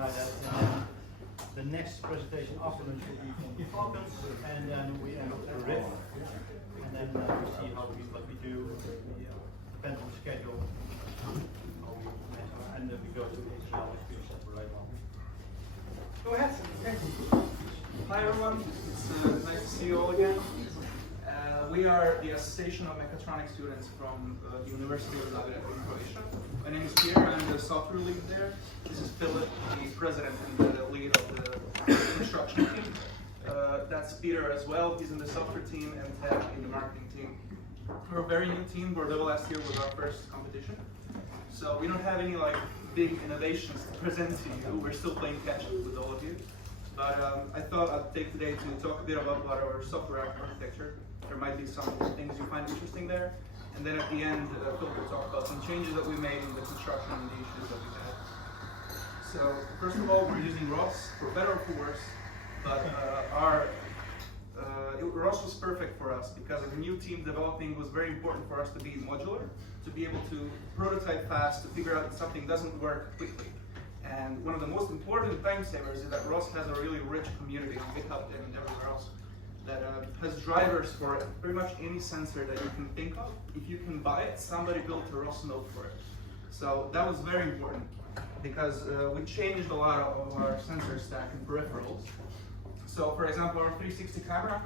like that. And the next presentation afterwards will be from the Falcons, and then we end up with a riff, and then we see what we do. We depend on the schedule, and then we go to the HCL for later on. Go ahead. Hi everyone, it's nice to see you all again. We are the Association of Mechatronics Students from the University of Zagreb in Croatia. My name is Pierre, I'm the software lead there. This is Philip, the president and the lead of the construction team. That's Peter as well, he's in the software team, and Ted in the marketing team. We're a very new team, Bordeaux last year was our first competition. So we don't have any big innovations to present to you, we're still playing catch up with all of you. But I thought I'd take today to talk a bit about our software architecture. There might be some things you find interesting there. And then at the end, Phil will talk about some changes that we made in the construction and the issues that we had. So first of all, we're using ROS, for better or for worse. But ROS was perfect for us because as a new team developing, it was very important for us to be modular, to be able to prototype fast, to figure out if something doesn't work quickly. And one of the most important time savers is that ROS has a really rich community on GitHub and everywhere else that has drivers for pretty much any sensor that you can think of. If you can buy it, somebody built a ROS node for it. So that was very important because we changed a lot of our sensor stack and peripherals. So for example, our 360 camera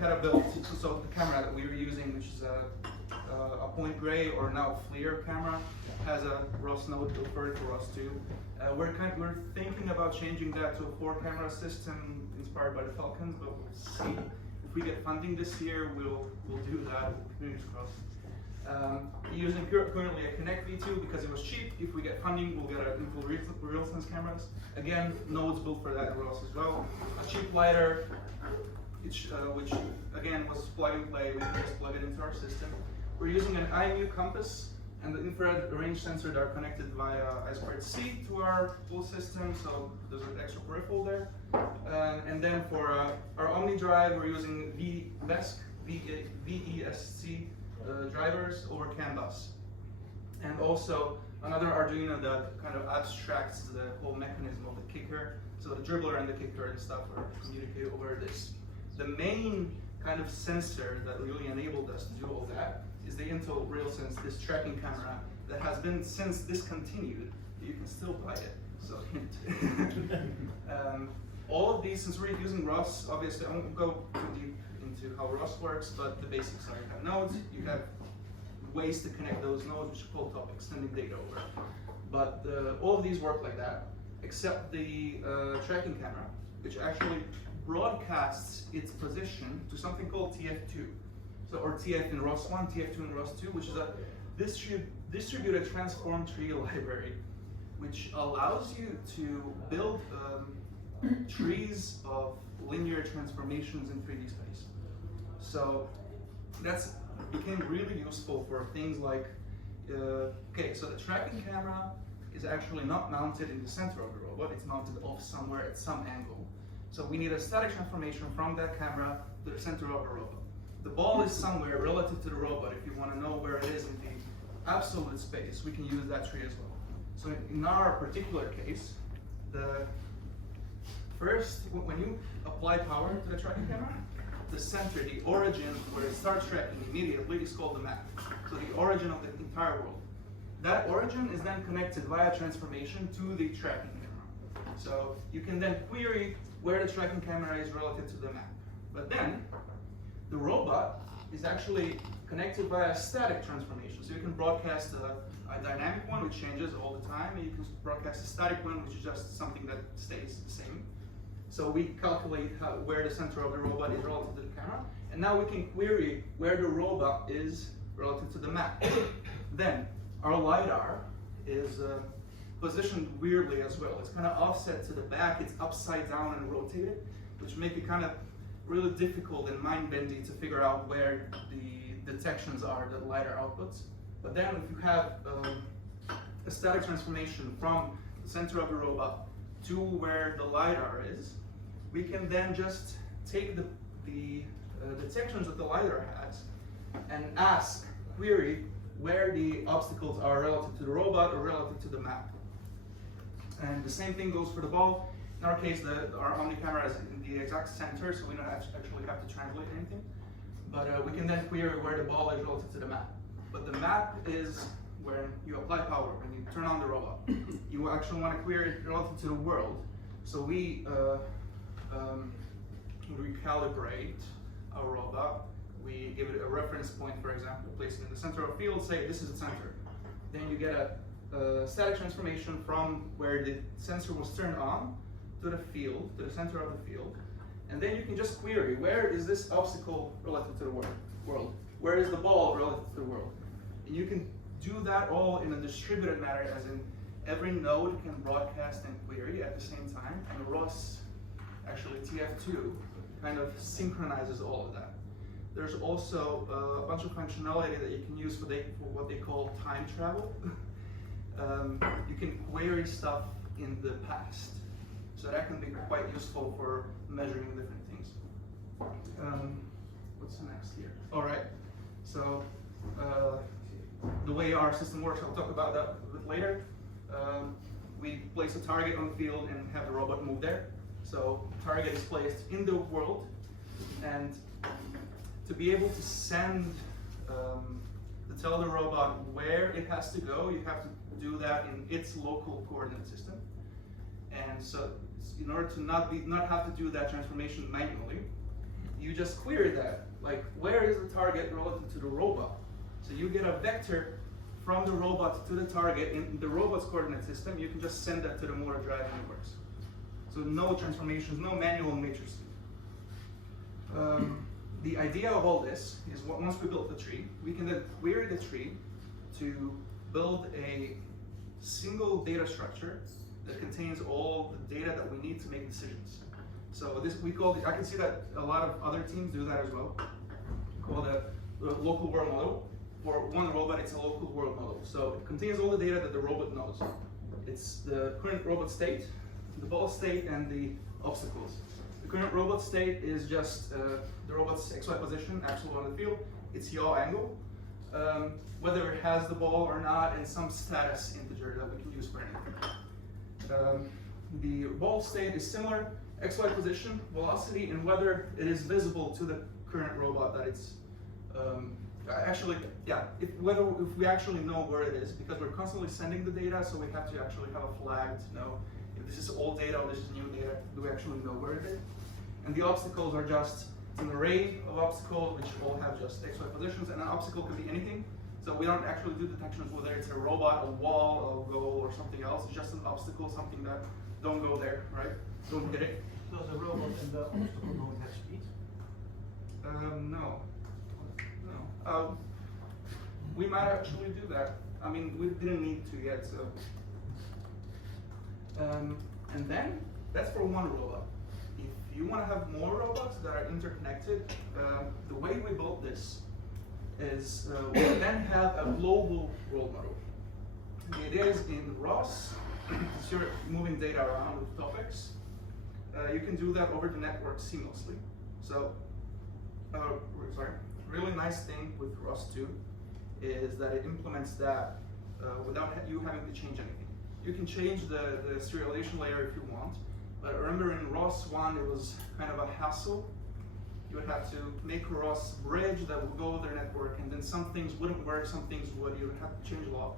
had a built, so the camera that we were using, which is a point gray or now FLIR camera, has a ROS node built for it for ROS 2. We're thinking about changing that to a 4-camera system inspired by the Falcons, but we'll see. If we get funding this year, we'll do that. Fingers crossed. Using currently a Connect V2 because it was cheap. If we get funding, we'll get real sense cameras. Again, nodes built for that ROS as well. A cheap LiDAR, which again was plug and play. We can just plug it into our system. We're using an IMU compass and the infrared range sensor that are connected via I2C to our full system, so there's an extra peripheral there. And then for our Omni drive, we're using VESC drivers over CAN bus. And also another Arduino that kind of abstracts the whole mechanism of the kicker, so the dribbler and the kicker and stuff are communicated over this. The main kind of sensor that really enabled us to do all that is the Intel RealSense, this tracking camera that has been since discontinued. You can still buy it, so hint. All of these, since we're using ROS, obviously I won't go too deep into how ROS works, but the basics are you have nodes, you have ways to connect those nodes, which are called topics, sending data over. But all of these work like that, except the tracking camera, which actually broadcasts its position to something called TF2. So, or TF in ROS 1, TF2 in ROS 2, which is a distributed transform tree library, which allows you to build trees of linear transformations in 3D space. So that's became really useful for things like, okay, so the tracking camera is actually not mounted in the center of the robot, it's mounted off somewhere at some angle. So we need a static transformation from that camera to the center of the robot. The ball is somewhere relative to the robot. If you want to know where it is in the absolute space, we can use that tree as well. So in our particular case, the first, when you apply power to the tracking camera, the center, the origin where it starts tracking immediately is called the map. So the origin of the entire world. That origin is then connected via transformation to the tracking camera. So you can then query where the tracking camera is relative to the map. But then, the robot is actually connected via a static transformation. So you can broadcast a dynamic one, which changes all the time, and you can broadcast a static one, which is just something that stays the same. So we calculate where the center of the robot is relative to the camera, and now we can query where the robot is relative to the map. Then, our LiDAR is positioned weirdly as well. It's kind of offset to the back, it's upside down and rotated, which make it kind of really difficult and mind-bending to figure out where the detections are that LiDAR outputs. But then if you have a static transformation from the center of the robot to where the LiDAR is, we can then just take the detections that the LiDAR has and query where the obstacles are relative to the robot or relative to the map. And the same thing goes for the ball. In our case, our Omni camera is in the exact center, so we don't actually have to translate anything. But we can then query where the ball is relative to the map. But the map is where you apply power, when you turn on the robot. You actually want to query it relative to the world. So we recalibrate our robot. We give it a reference point, for example, place it in the center of the field, say this is the center. Then you get a static transformation from where the sensor was turned on to the field, to the center of the field. And then you can just query, where is this obstacle relative to the world? Where is the ball relative to the world? And you can do that all in a distributed manner, as in every node can broadcast and query at the same time, and ROS, actually TF2, kind of synchronizes all of that. There's also a bunch of functionality that you can use for what they call time travel. You can query stuff in the past. So that can be quite useful for measuring different things. What's next here? All right. So the way our system works, I'll talk about that a bit later. We place a target on the field and have the robot move there. So target is placed in the world, and to be able to send, to tell the robot where it has to go, you have to do that in its local coordinate system. And so in order to not have to do that transformation manually, you just query that, like where is the target relative to the robot? So you get a vector from the robot to the target in the robot's coordinate system. You can just send that to the motor drive and it works. So no transformations, no manual matrix. The idea of all this is once we build the tree, we can then query the tree to build a single data structure that contains all the data that we need to make decisions. So this we call I can see that a lot of other teams do that as well. Called a local world model. For one robot, it's a local world model. So it contains all the data that the robot knows. It's the current robot state, the ball state, and the obstacles. The current robot state is just the robot's XY position, absolute on the field, its yaw angle, whether it has the ball or not, and some status integer that we can use for anything. The ball state is similar, XY position, velocity, and whether it is visible to the current robot that it's if we actually know where it is, because we're constantly sending the data, so we have to actually have a flag to know if this is old data or this is new data, do we actually know where it is? And the obstacles are just an array of obstacles which all have just XY positions, and an obstacle can be anything. So we don't actually do detections whether it's a robot, a wall, a goal, or something else. It's just an obstacle, something that don't go there, right? Don't hit it. Does the robot and the obstacle knowing have speed? No. We might actually do that. I mean, we didn't need to yet, so. And then, that's for one robot. If you want to have more robots that are interconnected, the way we built this is we then have a global world model. The idea is in ROS, since you're moving data around with topics, you can do that over the network seamlessly. So, really nice thing with ROS2 is that it implements that without you having to change anything. You can change the serialization layer if you want, but remember in ROS1 it was kind of a hassle. You would have to make a ROS bridge that would go over their network, and then some things wouldn't work, some things would. You would have to change a lot.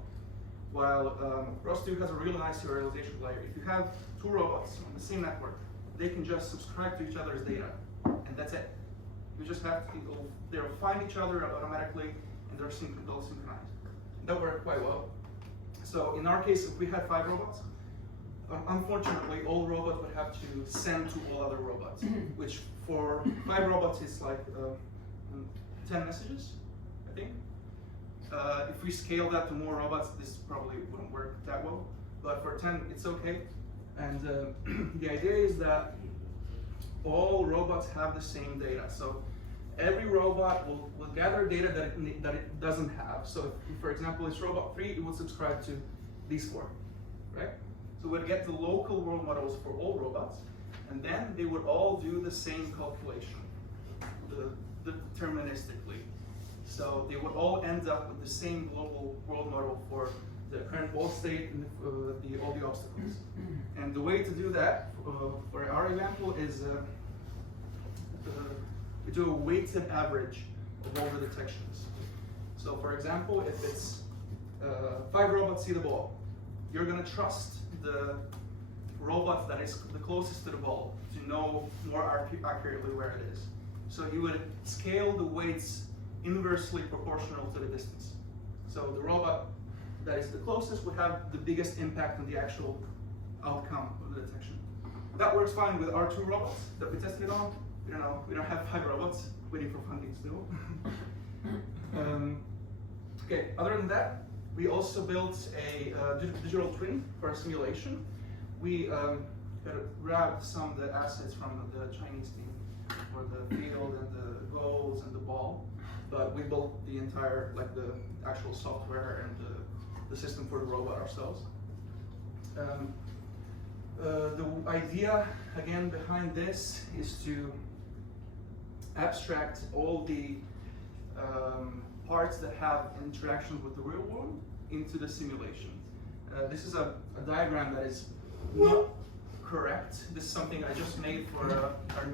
While ROS2 has a really nice serialization layer. If you have two robots on the same network, they can just subscribe to each other's data, and that's it. You just have to, they'll find each other automatically, and they'll synchronize. That worked quite well. So in our case, if we had 5 robots, unfortunately, all robots would have to send to all other robots, which for 5 robots is like 10 messages, I think. If we scale that to more robots, this probably wouldn't work that well, but for 10, it's okay. And the idea is that all robots have the same data. So every robot will gather data that it doesn't have. So if, for example, it's robot 3, it would subscribe to these 4, right? So we'd get the local world models for all robots, and then they would all do the same calculation, deterministically. So they would all end up with the same global world model for the current ball state and all the obstacles. And the way to do that, for our example, is we do a weighted average of all the detections. So for example, if it's 5 robots see the ball, you're going to trust the robot that is the closest to the ball to know more accurately where it is. So you would scale the weights inversely proportional to the distance. So the robot that is the closest would have the biggest impact on the actual outcome of the detection. That works fine with our 2 robots that we tested on. We don't have 5 robots waiting for funding still. Okay, other than that, we also built a digital twin for our simulation. We grabbed some of the assets from the Chinese team for the field and the goals and the ball, but we built the entire, like the actual software and the system for the robot ourselves. The idea, again, behind this is to abstract all the parts that have interactions with the real world into the simulation. This is a diagram that is not correct. This is something I just made for our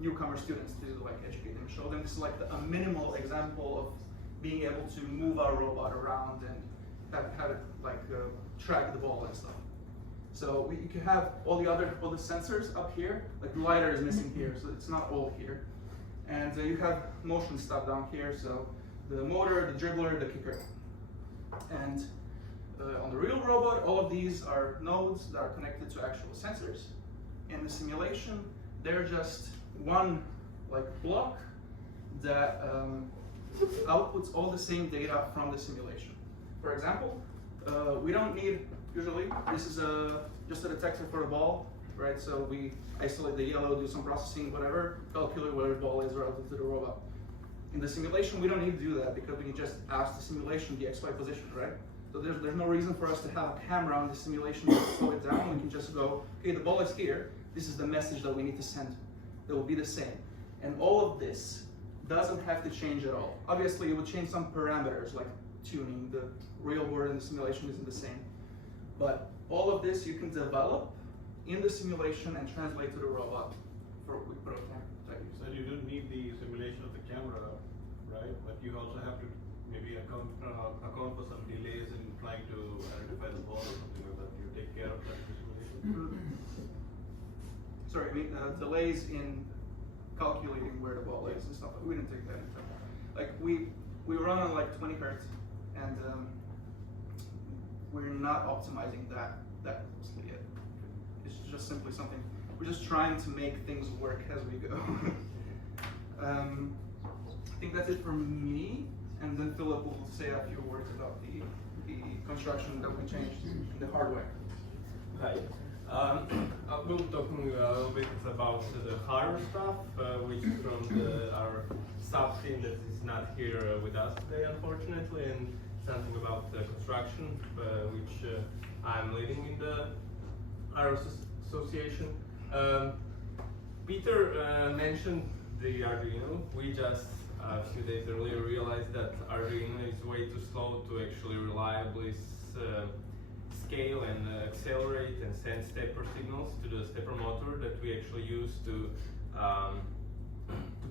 newcomer students to like educate them, show them. This is like a minimal example of being able to move our robot around and have it like track the ball and stuff. So you can have all the sensors up here. Like the LiDAR is missing here, so it's not all here. And you have motion stuff down here. So the motor, the dribbler, the kicker. And on the real robot, all of these are nodes that are connected to actual sensors. In the simulation, they're just one like block that outputs all the same data from the simulation. For example, we don't need, usually, this is just a detector for the ball, right? So we isolate the yellow, do some processing, whatever, calculate where the ball is relative to the robot. In the simulation, we don't need to do that because we can just ask the simulation the XY position, right? So there's no reason for us to have a camera on the simulation to slow it down. We can just go, okay, the ball is here. This is the message that we need to send. That will be the same. And all of this doesn't have to change at all. Obviously, it would change some parameters like tuning. The real world and the simulation isn't the same. But all of this you can develop in the simulation and translate to the robot for So you don't need the simulation of the camera, right? But you also have to maybe account for some delays in trying to identify the ball or something like that. You take care of that simulation. Sorry, I mean delays in calculating where the ball is and stuff. We didn't take that into account. Like we run on like 20 hertz, and we're not optimizing that closely yet. It's just simply something. We're just trying to make things work as we go. I think that's it for me, and then Philip will say a few words about the construction that we changed in the hardware. Hi. We'll be talking a little bit about the hardware stuff, which is from our staff team that is not here with us today, unfortunately, and something about the construction, which I'm leading in the Hardware Association. Peter mentioned the Arduino. We just a few days earlier realized that Arduino is way too slow to actually reliably scale and accelerate and send stepper signals to the stepper motor that we actually use to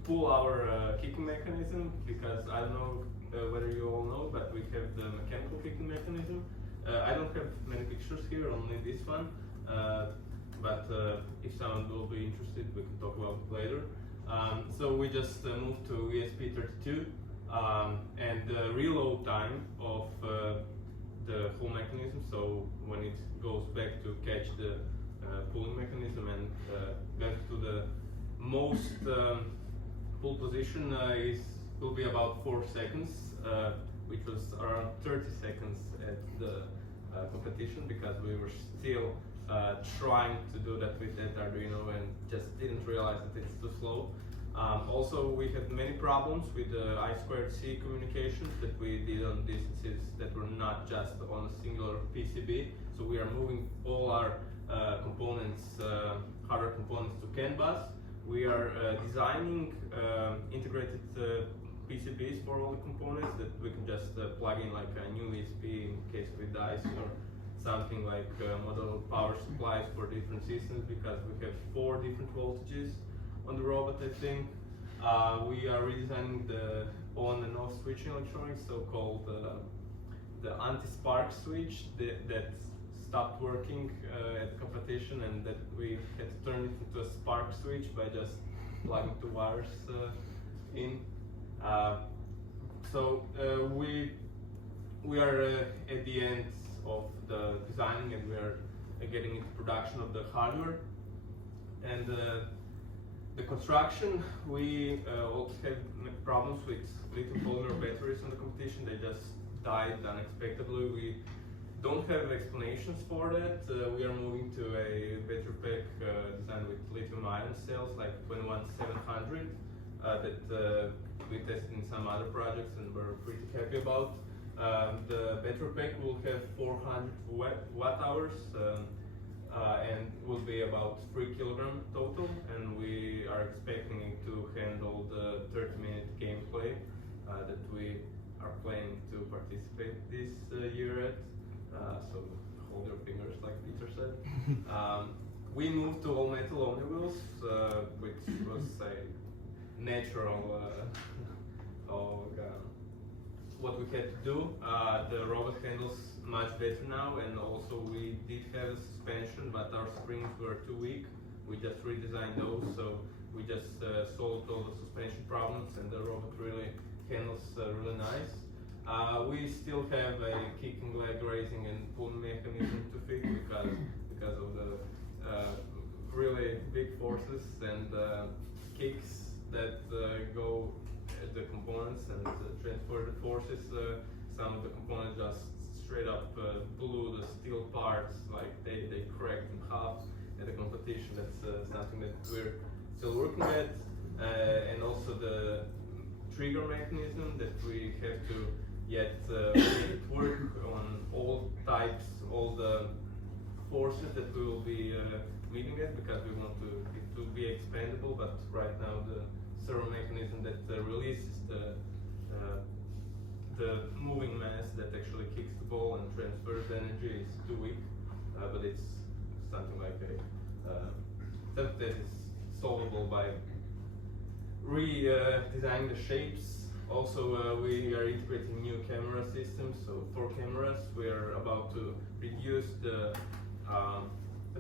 pull our kicking mechanism, because I don't know whether you all know, but we have the mechanical kicking mechanism. I don't have many pictures here, only this one. But if someone will be interested, we can talk about it later. So we just moved to ESP32, and the reload time of the whole mechanism, so when it goes back to catch the pulling mechanism and back to the most pull position will be about 4 seconds, which was around 30 seconds at the competition, because we were still trying to do that with that Arduino and just didn't realize that it's too slow. Also, we had many problems with the I2C communications that we did on distances that were not just on a singular PCB. So we are moving all our components, hardware components, to CAN bus. We are designing integrated PCBs for all the components that we can just plug in like a new USB in case of it dies, or something like model power supplies for different systems, because we have 4 different voltages on the robot, I think. We are redesigning the on and off switching electronics, so-called the anti-spark switch that stopped working at competition, and that we had to turn it into a spark switch by just plugging 2 wires in. We are at the end of the designing, and we are getting into production of the hardware. And the construction, we also had problems with lithium polymer batteries on the competition. They just died unexpectedly. We don't have explanations for that. We are moving to a battery pack designed with lithium-ion cells, like 21700, that we tested in some other projects and we're pretty happy about. The battery pack will have 400 watt hours and will be about 3 kilograms total, and we are expecting it to handle the 30-minute gameplay that we are planning to participate this year at. So hold your fingers, like Peter said. We moved to all metal Omni wheels, which was a natural what we had to do. The robot handles much better now, and also we did have a suspension, but our springs were too weak. We just redesigned those, so we just solved all the suspension problems, and the robot really handles really nice. We still have a kicking, leg raising, and pulling mechanism to fix because of the really big forces and kicks that go at the components and transfer the forces. Some of the components just straight up blew the steel parts, like they cracked in half at the competition. That's something that we're still working at, and also the trigger mechanism that we have to yet work on all types, all the forces that we will be meeting at, because we want it to be expandable. But right now the servo mechanism that releases the moving mass that actually kicks the ball and transfers energy is too weak, but it's something like something that is solvable by redesigning the shapes. Also, we are integrating new camera systems, so 4 cameras. We are about to reduce the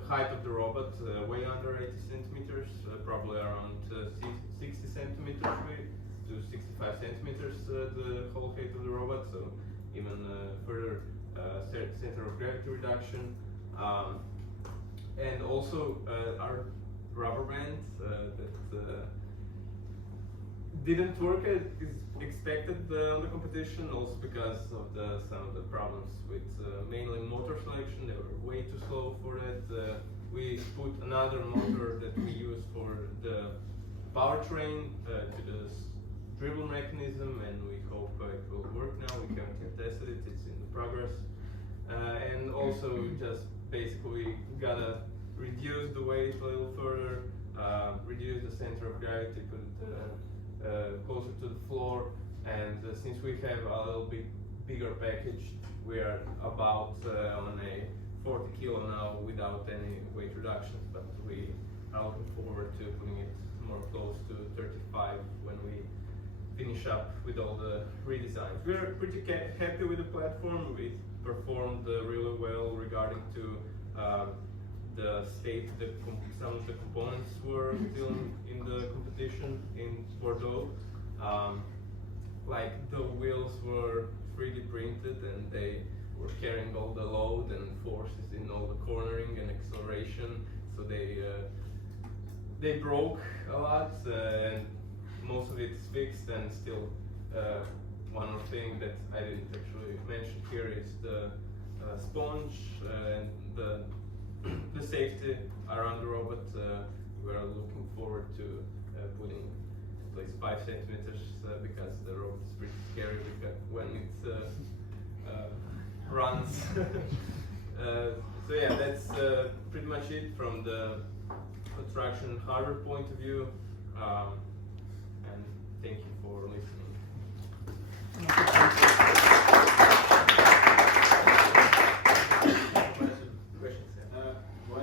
height of the robot way under 80 centimeters, probably around 60 centimeters to 65 centimeters, the whole height of the robot, so even further center of gravity reduction. And also our rubber band that didn't work as expected on the competition, also because of some of the problems with mainly motor selection. They were way too slow for that. We put another motor that we use for the powertrain to the dribble mechanism, and we hope it will work now. We haven't yet tested it, it's in the progress. And also just basically gotta reduce the weight a little further, reduce the center of gravity, put it closer to the floor, and since we have a little bit bigger package, we are about on a 40 kilo now without any weight reductions, but we are looking forward to putting it more close to 35 when we finish up with all the redesigns. We are pretty happy with the platform. It performed really well regarding to the state that some of the components were still in the competition in Bordeaux. Like the wheels were 3D printed, and they were carrying all the load and forces in all the cornering and acceleration. So they broke a lot, and most of it's fixed. And still, one more thing that I didn't actually mention here is the sponge and the safety around the robot. We are looking forward to putting at least 5 centimeters because the robot is pretty scary when it runs. So yeah, that's pretty much it from the construction hardware point of view. And thank you for listening. Why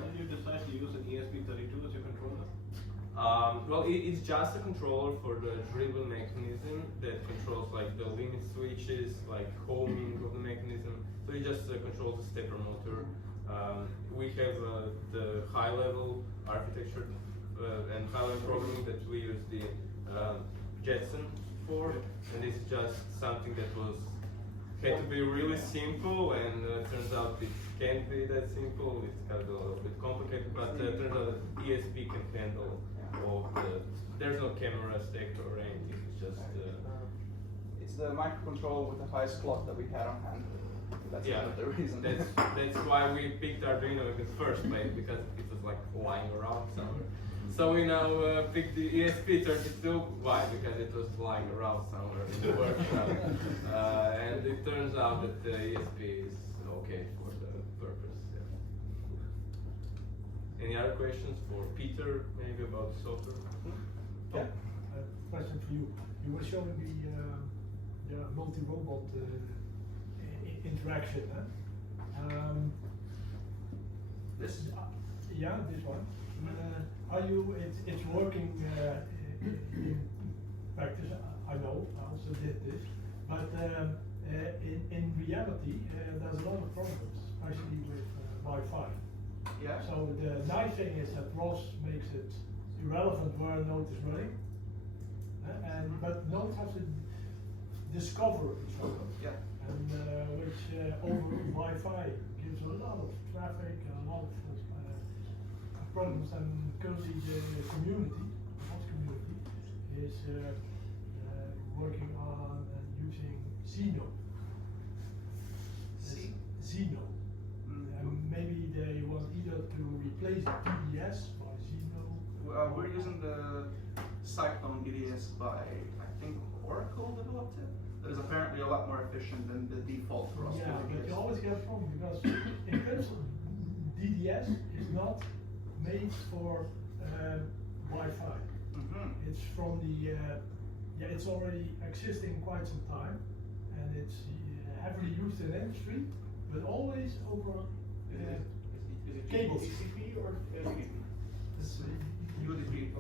did you decide to use an ESP32 as your controller? Well, it's just a controller for the dribble mechanism that controls like the limit switches, like homing of the mechanism. So it just controls the stepper motor. We have the high-level architecture and high-level programming that we use the Jetson for, and this is just something that had to be really simple, and turns out it can't be that simple. It's kind of a little bit complicated, but turns out that ESP can handle all the. There's no camera stack or anything. It's just. It's the microcontroller with the highest clock that we had on hand. That's Yeah, one of the reasons. that's why we picked Arduino in the first place, because it was like lying around somewhere. So we now picked the ESP32. Why? Because it was lying around somewhere in the workshop, and it turns out that the ESP is okay for the purpose. Yeah. Any other questions for Peter? Maybe about the software? Yeah. Question for you. You were showing the multi-robot interaction. Huh? This. Yeah, this one. Are you? It's working in practice. I know. I also did this, but in reality, there's a lot of problems, especially with Wi-Fi. Yeah. So the nice thing is that ROS makes it irrelevant where a node is running, but nodes have to discover each other. Yeah. And which over Wi-Fi gives a lot of traffic and a lot of problems. And currently the community, the host community, is working on using Zeno. Zeno. And maybe they want either to replace DDS by Zeno. We're using the Cyclone DDS by, I think, Oracle developed it. That is apparently a lot more efficient than the default for us. Yeah, but you always get a problem because in principle, DDS is not made for Wi-Fi. Mm-hmm. It's from the, it's already existing quite some time, and it's heavily used in industry, but always over cables. TCP or UDP? It's, UDP.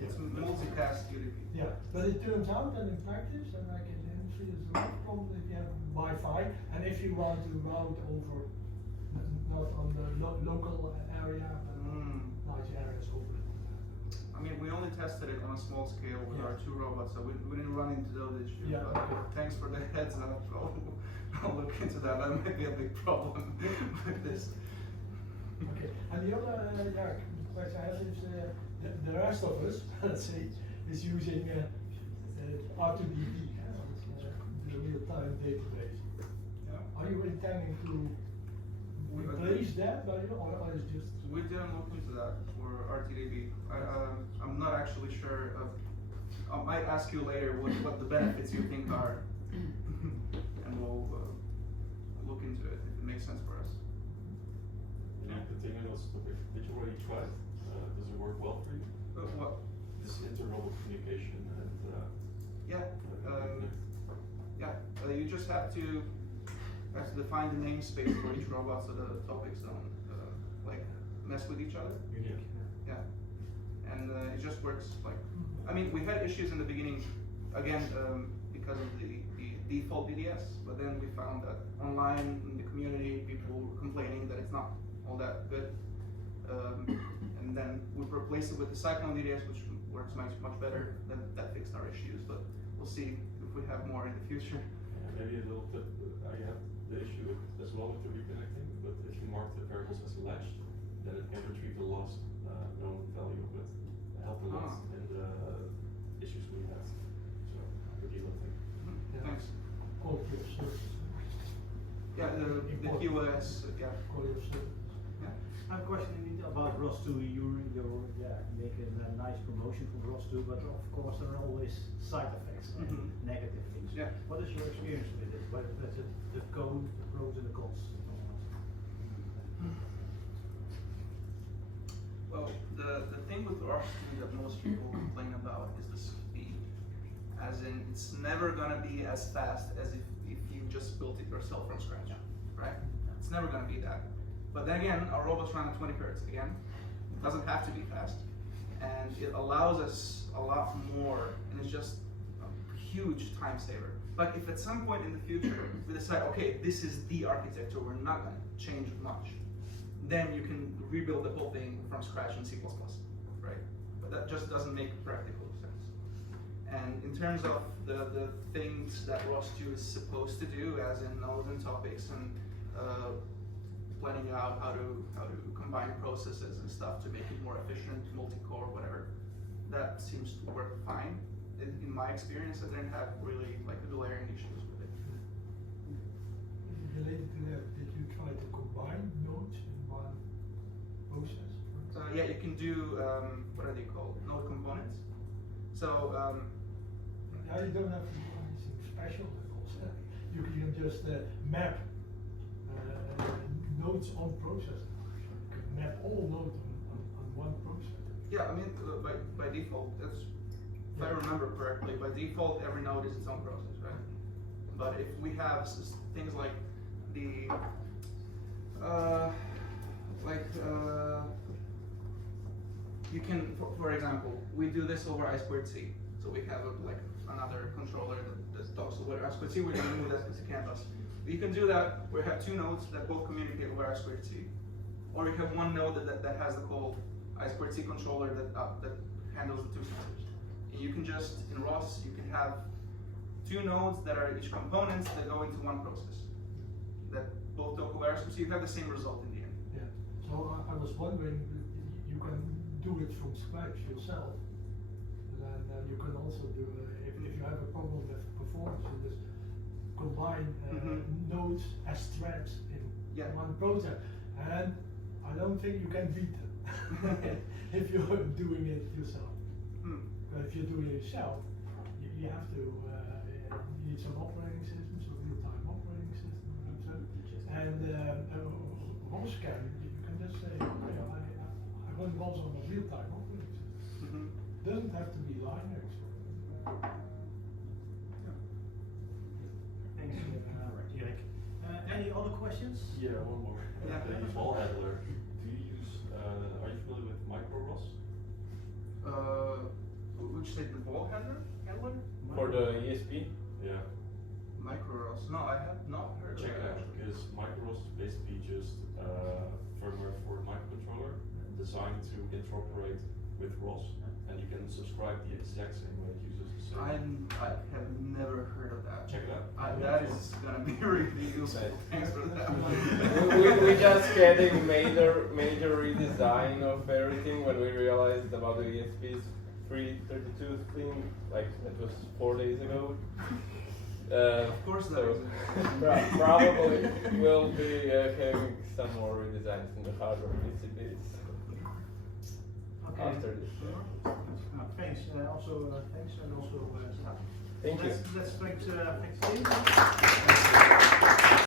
It's multicast UDP. yeah, but it turns out that in practice, and like in the industry, there's a lot of problems if you have Wi-Fi, and if you want to route over, not on the local area, but large areas over. I mean, we only tested it on a small scale with our 2 robots, so we didn't run into those issues. Yeah, but okay. Thanks for the heads up. I'll look into that. That might be a big problem with this. Okay, and the other question I have is the rest of us, let's say, is using R2DB, the real-time database. Yeah. Are you intending to replace that, or is just? We didn't look into that for RTDB. I'm not actually sure. I might ask you later what the benefits you think are, and we'll look into it if it makes sense for us. Yeah, continuous. Did you already try it? Does it work well for you? What? This intermodal communication and. Yeah. You just have to define the namespace for each robot so the topics don't like mess with each other. Unique. Yeah. And it just works like. I mean, we had issues in the beginning, again, because of the default DDS, but then we found that online in the community, people were complaining that it's not all that good. And then we replaced it with the Cyclone DDS, which works much better. That fixed our issues, but we'll see if we have more in the future. Yeah, maybe a little bit. I have the issue as well with the reconnecting, but if you mark the variables as latched, then it can retrieve the lost known value, but help a lot in the issues we have. So, good deal, I think. Yeah. Thanks. Quality of service. Yeah, the QoS, yeah. Quality of service. I have a question indeed about ROS2. You're making a nice promotion for ROS2, but of course there are always side effects and negative things. Yeah. What is your experience with it? What is it, the code, the pros and the cons? Well, the thing with ROS2 that most people complain about is the speed. as in it's never gonna be as fast as if you just built it yourself from scratch, right? It's never gonna be that. But then again, our robots run at 20 hertz. Again, it doesn't have to be fast, and it allows us a lot more, and it's just a huge time saver. But if at some point in the future we decide, okay, this is the architecture, we're not gonna change much, then you can rebuild the whole thing from scratch in C++, right? But that just doesn't make practical sense. And in terms of the things that ROS2 is supposed to do, as in nodes and topics and planning out how to combine processes and stuff to make it more efficient, multi-core, whatever, that seems to work fine. In my experience, I didn't have really like glaring issues with it. Related to that, did you try to combine nodes in one process? Yeah, you can do, what are they called? Node components. So, Now you don't have to do anything special, of course. You can just map nodes on process. You can map all nodes on one process. yeah, I mean, by default, that's, if I remember correctly, by default, every node is its own process, right? But if we have things like the, you can, for example, we do this over I2C. So we have like another controller that talks over I2C. We're going to move that to canvas. You can do that. We have two nodes that both communicate over I2C, or you have one node that has the called I2C controller that handles the two sensors. And you can just in ROS you can have two nodes that are each components that go into one process that both talk over I2C. You have the same result in the end. Yeah. So I was wondering, you can do it from scratch yourself. And then you can also do, if you have a problem with performance, you just combine nodes as threads in one project. And I don't think you can beat them if you're doing it yourself. But if you're doing it yourself, you have to, you need some operating systems, a real-time operating system, and ROS-scan, you can just say, okay, I run ROS on a real-time operating system. Doesn't have to be Linux. Thanks, Erik. Any other questions? Yeah, one more. Yeah. The ball handler. Do you use? Are you familiar with micro ROS? Which say the ball handler? For the ESP? Yeah. Micro ROS. No, I have not heard Check of it that. out, because micro ROS is basically just firmware for a microcontroller designed to interoperate with ROS, and you can subscribe the exact same way. It uses the same. I have never heard of that. Check it out. That is gonna be really useful. Thanks for that. we just had a major redesign of everything when we realized about the ESP's 332 thing, like it was 4 days ago. Of course that so is. probably we'll be having some more redesigns in the hardware PCBs after this. Thanks. Also, thanks, and also, Thank you. Let's thank the team.